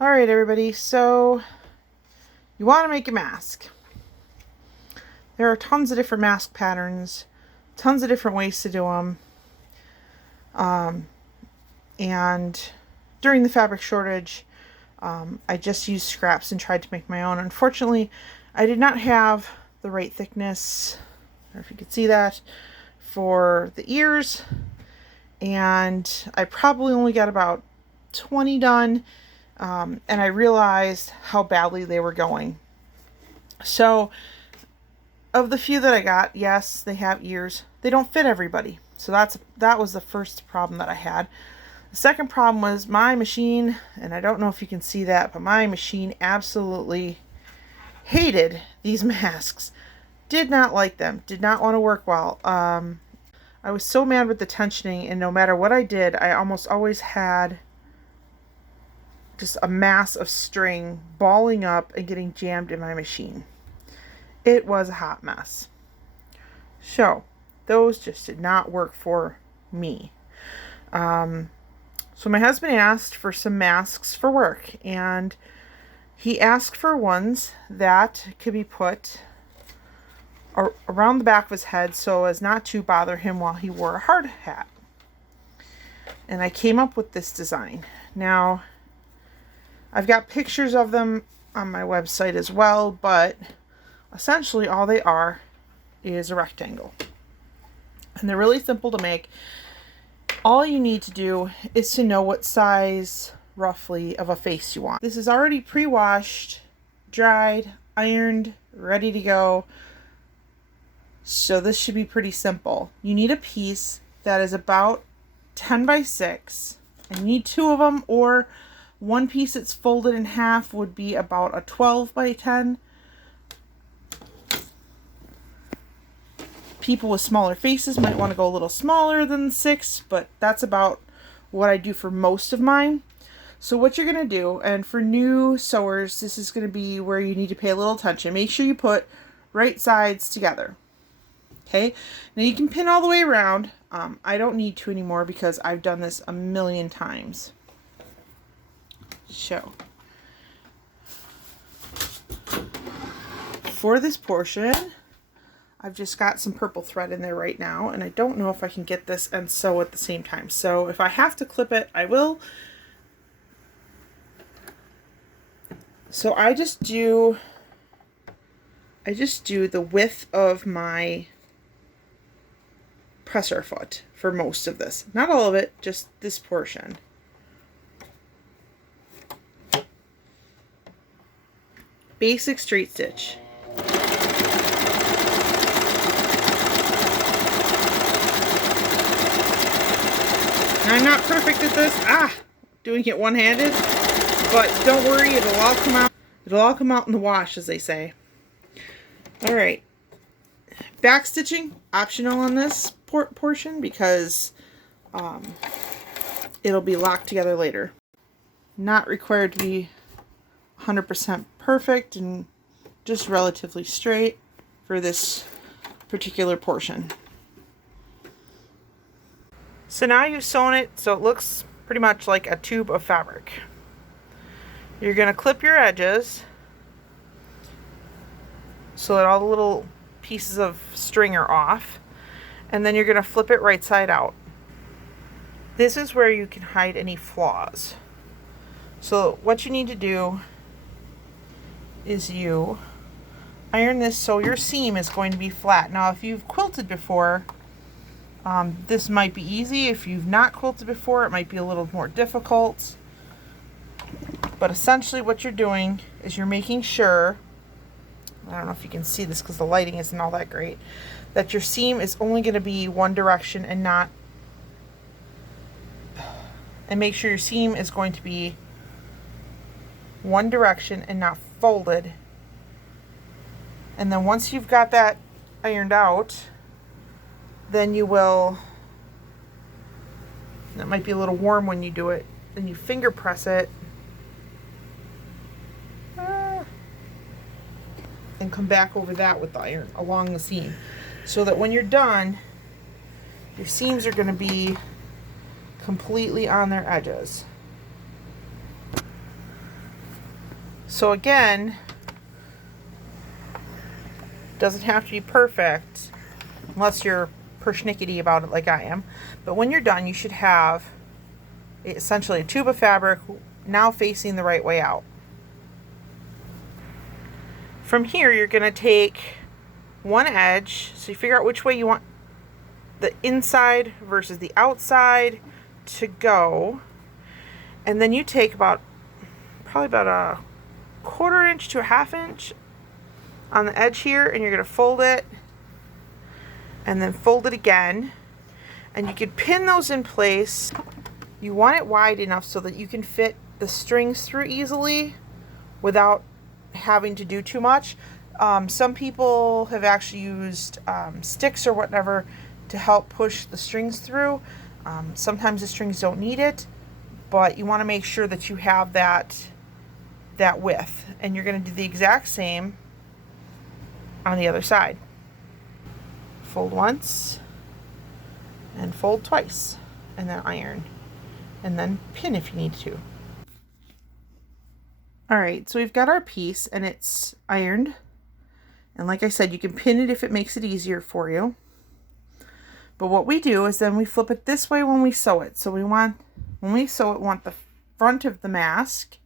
All right, everybody, so you want to make a mask. There are tons of different mask patterns, tons of different ways to do them. And during the fabric shortage, I just used scraps and tried to make my own. Unfortunately, I did not have the right thickness, or if you could see that, for the ears. And I probably only got about 20 done. And I realized how badly they were going. So, of the few that I got, yes, they have ears. They don't fit everybody. So that was the first problem that I had. The second problem was my machine, and I don't know if you can see that, but my machine absolutely hated these masks. Did not like them. Did not want to work well. I was so mad with the tensioning, and no matter what I did, I almost always had just a mass of string balling up and getting jammed in my machine. It was a hot mess. So, those just did not work for me. So my husband asked for some masks for work, and he asked for ones that could be put around the back of his head so as not to bother him while he wore a hard hat. And I came up with this design. Now, I've got pictures of them on my website as well, but essentially all they are is a rectangle. And they're really simple to make. All you need to do is to know what size, roughly, of a face you want. This is already pre-washed, dried, ironed, ready to go. So this should be pretty simple. You need a piece that is about 10 by 6. And you need 2 of them, or one piece that's folded in half would be about a 12 by 10. People with smaller faces might want to go a little smaller than 6, but that's about what I do for most of mine. So what you're going to do, and for new sewers, this is going to be where you need to pay a little attention. Make sure you put right sides together. Okay? Now you can pin all the way around. I don't need to anymore because I've done this a million times. So, for this portion, I've just got some purple thread in there right now, and I don't know if I can get this and sew at the same time. So if I have to clip it, I will. So I just do the width of my presser foot for most of this. Not all of it, just this portion. Basic straight stitch. I'm not perfect at this. Doing it one-handed, but don't worry, it'll all come out. It'll all come out in the wash, as they say. All right. Back stitching, optional on this portion because it'll be locked together later. Not required to be 100% perfect, and just relatively straight for this particular portion. So now you've sewn it so it looks pretty much like a tube of fabric. You're going to clip your edges so that all the little pieces of string are off, and then you're going to flip it right side out. This is where you can hide any flaws. So what you need to do is you iron this so your seam is going to be flat. Now if you've quilted before, this might be easy. If you've not quilted before, it might be a little more difficult. But essentially what you're doing is you're making sure, I don't know if you can see this because the lighting isn't all that great, that your seam is only going to be one direction and not, and make sure your seam is going to be one direction and not folded. And then once you've got that ironed out, then you will, that might be a little warm when you do it, then you finger press it and come back over that with the iron along the seam, so that when you're done, your seams are going to be completely on their edges. So again, doesn't have to be perfect unless you're persnickety about it like I am. But when you're done, you should have essentially a tube of fabric now facing the right way out. From here, you're going to take one edge, so you figure out which way you want the inside versus the outside to go, and then you take probably about a 1/4 inch to a 1/2 inch on the edge here, and you're going to fold it and then fold it again, and you can pin those in place. You want it wide enough so that you can fit the strings through easily without having to do too much. Some people have actually used sticks or whatever to help push the strings through. Sometimes the strings don't need it, but you want to make sure that you have that width, and you're going to do the exact same on the other side. Fold once and fold twice, and then iron, and then pin if you need to. All right, so we've got our piece and it's ironed, and like I said, you can pin it if it makes it easier for you. But what we do is then we flip it this way when we sew it. So when we sew it, we want the front of the mask,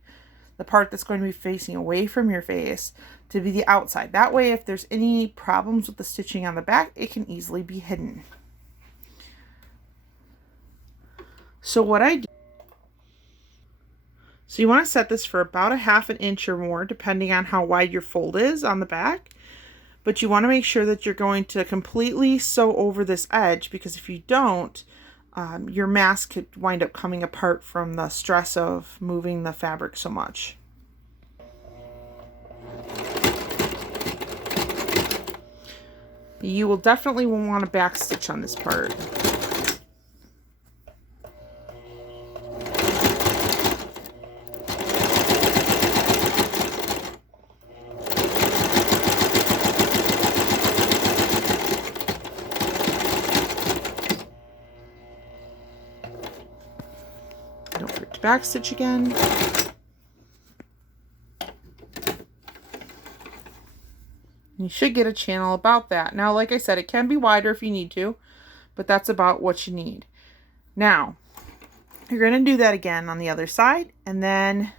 the part that's going to be facing away from your face, to be the outside. That way, if there's any problems with the stitching on the back, it can easily be hidden. So what I do, so you want to set this for about a 1/2 inch or more, depending on how wide your fold is on the back. But you want to make sure that you're going to completely sew over this edge, because if you don't, your mask could wind up coming apart from the stress of moving the fabric so much. You will definitely want to back stitch on this part. Don't forget to back stitch again. You should get a channel about that. Now, like I said, it can be wider if you need to, but that's about what you need. Now, you're going to do that again on the other side, and then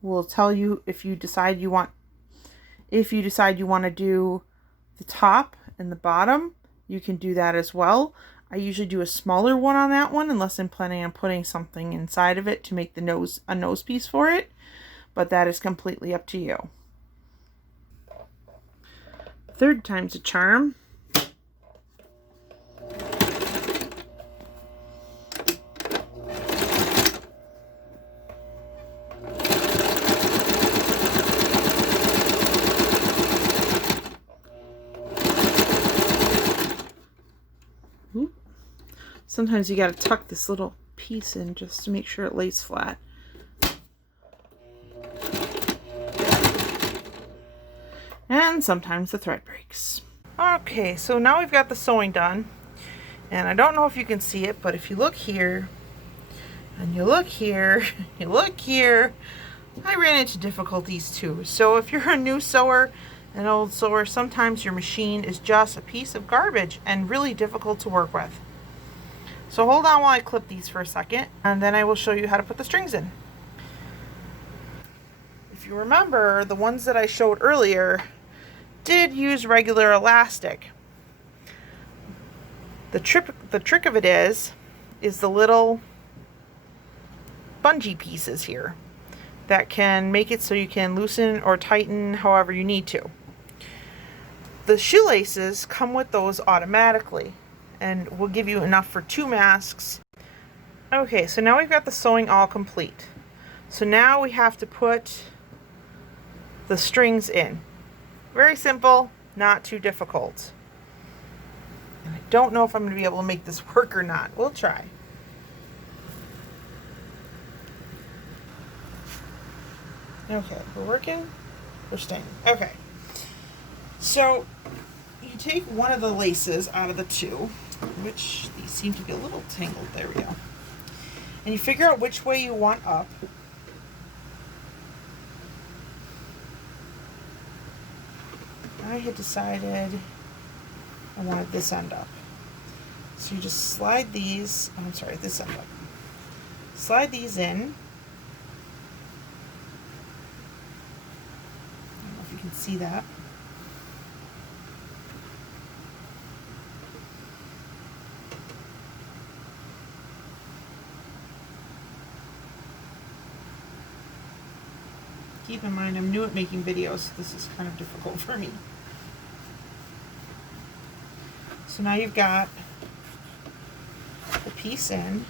we'll tell you if you decide you want to do the top and the bottom, you can do that as well. I usually do a smaller one on that one, unless I'm planning on putting something inside of it to make the nose a nose piece for it, but that is completely up to you. Third time's a charm. Ooh. Sometimes you got to tuck this little piece in just to make sure it lays flat. And sometimes the thread breaks. Okay, so now we've got the sewing done, and I don't know if you can see it, but if you look here and you look here, you look here, I ran into difficulties too. So if you're a new sewer, an old sewer, sometimes your machine is just a piece of garbage and really difficult to work with. So hold on while I clip these for a second, and then I will show you how to put the strings in. If you remember, the ones that I showed earlier did use regular elastic. The trick of it is the little bungee pieces here that can make it so you can loosen or tighten however you need to. The shoelaces come with those automatically and will give you enough for 2 masks. Okay, so now we've got the sewing all complete. So now we have to put the strings in. Very simple, not too difficult. And I don't know if I'm going to be able to make this work or not. We'll try. Okay, we're working. We're staying. Okay. So you take one of the laces out of the 2, which these seem to be a little tangled. There we go. And you figure out which way you want up. I had decided I wanted this end up. So you just slide these, I'm sorry, this end up. Slide these in. I don't know if you can see that. Keep in mind, I'm new at making videos, so this is kind of difficult for me. So now you've got the piece in,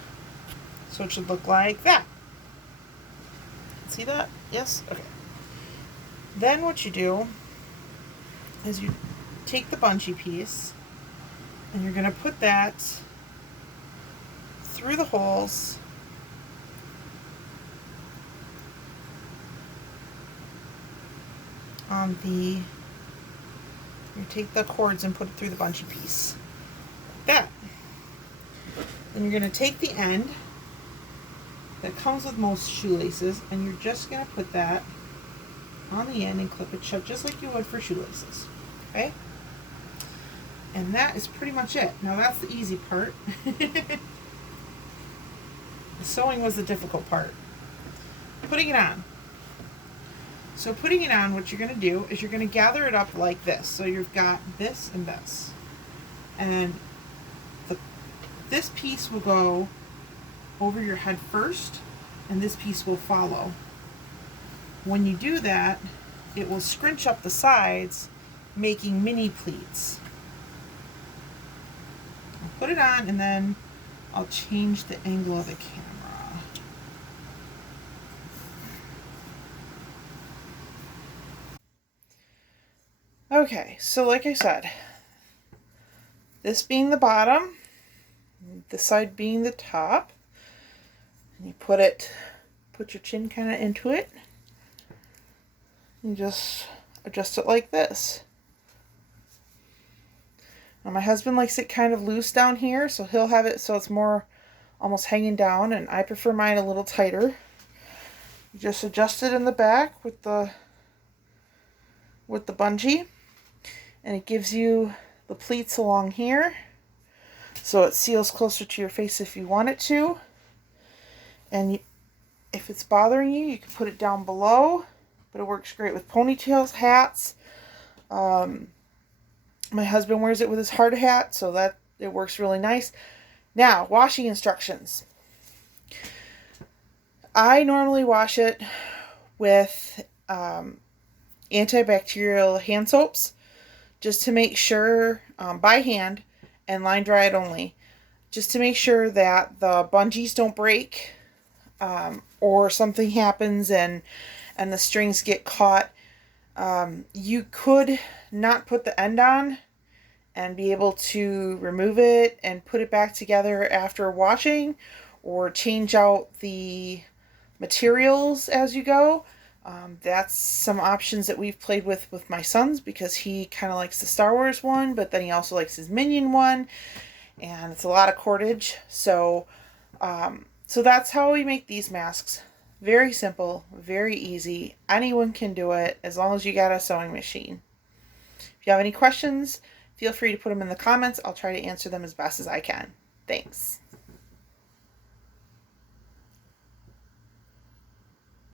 so it should look like that. See that? Yes? Okay. Then what you do is you take the bungee piece and you're going to put that through the holes on the, you take the cords and put it through the bungee piece. Like that. Then you're going to take the end that comes with most shoelaces and you're just going to put that on the end and clip it shut just like you would for shoelaces. Okay? And that is pretty much it. Now that's the easy part. The sewing was the difficult part. Putting it on. So putting it on, what you're going to do is you're going to gather it up like this. So you've got this and this. And this piece will go over your head first, and this piece will follow. When you do that, it will scrunch up the sides, making mini pleats. I'll put it on, and then I'll change the angle of the camera. Okay, so like I said, this being the bottom, this side being the top, and you put your chin kind of into it, and just adjust it like this. Now my husband likes it kind of loose down here, so he'll have it so it's more almost hanging down, and I prefer mine a little tighter. You just adjust it in the back with the bungee, and it gives you the pleats along here, so it seals closer to your face if you want it to. And if it's bothering you, you can put it down below, but it works great with ponytails, hats. My husband wears it with his hard hat, so that it works really nice. Now, washing instructions. I normally wash it with antibacterial hand soaps, just to make sure, by hand, and line dry it only, just to make sure that the bungees don't break, or something happens and the strings get caught. You could not put the end on and be able to remove it and put it back together after washing, or change out the materials as you go. That's some options that we've played with my sons, because he kind of likes the Star Wars one, but then he also likes his Minion one, and it's a lot of cordage. So that's how we make these masks. Very simple, very easy. Anyone can do it as long as you got a sewing machine. If you have any questions, feel free to put them in the comments. I'll try to answer them as best as I can. Thanks.